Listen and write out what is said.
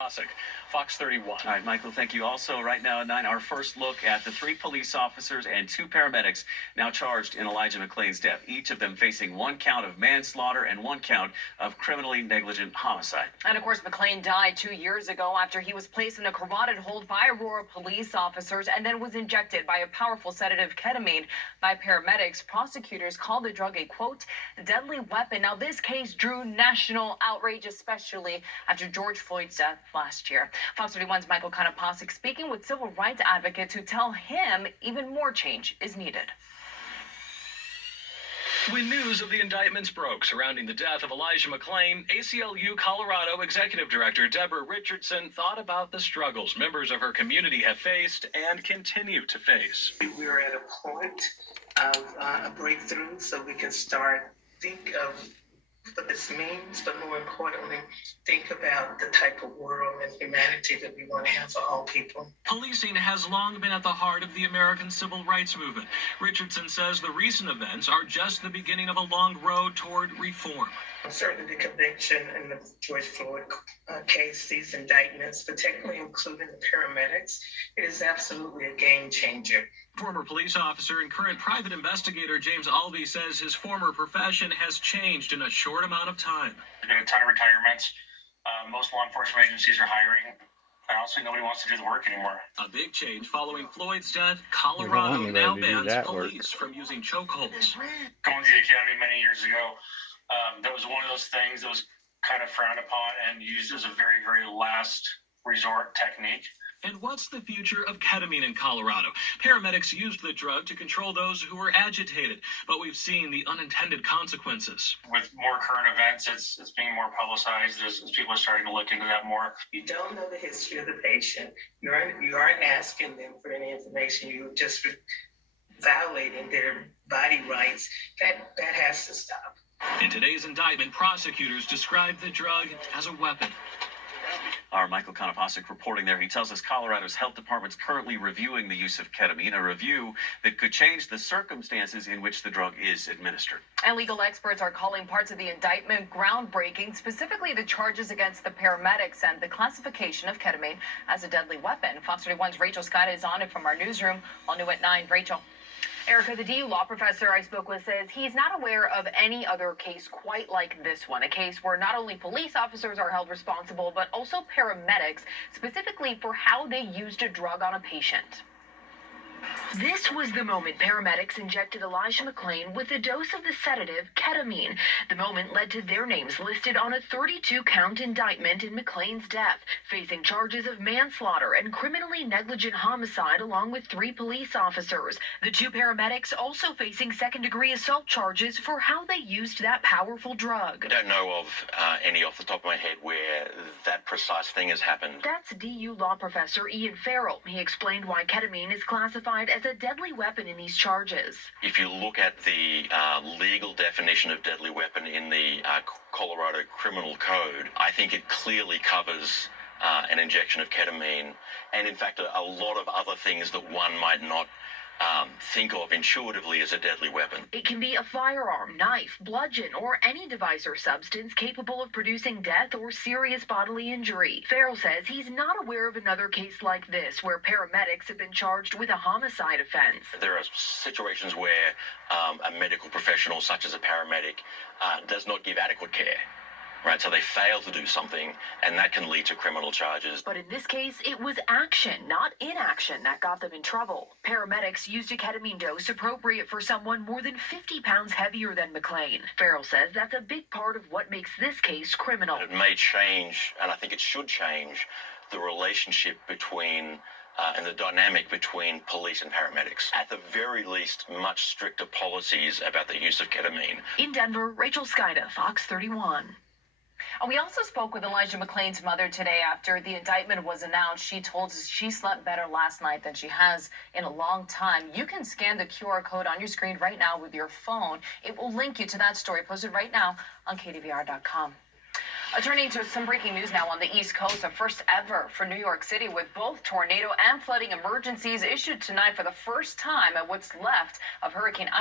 Fox 31. All right, Michael, thank you. Also, right now at 9, our first look at the 3 police officers and 2 paramedics now charged in Elijah McClain's death, each of them facing 1 count of manslaughter and 1 count of criminally negligent homicide. And of course, McClain died 2 years ago after he was placed in a carotid hold by Aurora police officers and then was injected by a powerful sedative, ketamine, by paramedics. Prosecutors called the drug a, quote, deadly weapon. Now, this case drew national outrage, especially after George Floyd's death last year. Fox 31's Michael Konopasek speaking with civil rights advocates who tell him even more change is needed. When news of the indictments broke surrounding the death of Elijah McClain, ACLU Colorado Executive Director Deborah Richardson thought about the struggles members of her community have faced and continue to face. We're at a point of a breakthrough, so we can start think of what this means, but more importantly, think about the type of world and humanity that we want to have for all people. Policing has long been at the heart of the American civil rights movement. Richardson says the recent events are just the beginning of a long road toward reform. Certainly the conviction in the George Floyd case, these indictments, particularly including the paramedics, it is absolutely a game changer. Former police officer and current private investigator James Alvey says his former profession has changed in a short amount of time. There's been a ton of retirements. Most law enforcement agencies are hiring. Honestly, nobody wants to do the work anymore. A big change following Floyd's death. Colorado now bans police from using chokeholds. Going to the academy many years ago, that was one of those things that was kind of frowned upon and used as a very, very last resort technique. And what's the future of ketamine in Colorado? Paramedics used the drug to control those who were agitated, but we've seen the unintended consequences. With more current events, it's being more publicized as people are starting to look into that more. You don't know the history of the patient. You aren't asking them for any information. You're just violating their body rights. That has to stop. In today's indictment, prosecutors described the drug as a weapon. Our Michael Konopasek reporting there. He tells us Colorado's health department's currently reviewing the use of ketamine, a review that could change the circumstances in which the drug is administered. And legal experts are calling parts of the indictment groundbreaking, specifically the charges against the paramedics and the classification of ketamine as a deadly weapon. Fox 31's Rachel Scott is on it from our newsroom. All new at 9. Rachel. Erica, the DU law professor I spoke with says he's not aware of any other case quite like this one, a case where not only police officers are held responsible, but also paramedics, specifically for how they used a drug on a patient. This was the moment paramedics injected Elijah McClain with a dose of the sedative ketamine. The moment led to their names listed on a 32-count indictment in McClain's death, facing charges of manslaughter and criminally negligent homicide along with 3 police officers. The 2 paramedics also facing second-degree assault charges for how they used that powerful drug. I don't know of any off the top of my head where that precise thing has happened. That's DU law professor Ian Farrell. He explained why ketamine is classified as a deadly weapon in these charges. If you look at the legal definition of deadly weapon in the Colorado Criminal Code, I think it clearly covers an injection of ketamine and, in fact, a lot of other things that one might not think of intuitively as a deadly weapon. It can be a firearm, knife, bludgeon, or any device or substance capable of producing death or serious bodily injury. Farrell says he's not aware of another case like this where paramedics have been charged with a homicide offense. There are situations where a medical professional, such as a paramedic, does not give adequate care. Right, so they fail to do something, and that can lead to criminal charges. But in this case, it was action, not inaction, that got them in trouble. Paramedics used a ketamine dose appropriate for someone more than 50 pounds heavier than McClain. Farrell says that's a big part of what makes this case criminal. It may change, and I think it should change, the relationship between and the dynamic between police and paramedics. At the very least, much stricter policies about the use of ketamine. In Denver, Rachel Skida, Fox 31. And we also spoke with Elijah McClain's mother today after the indictment was announced. She told us she slept better last night than she has in a long time. You can scan the QR code on your screen right now with your phone. It will link you to that story posted right now on KDVR.com. Turning to some breaking news now on the East Coast, a first ever for New York City, with both tornado and flooding emergencies issued tonight for the first time at what's left of Hurricane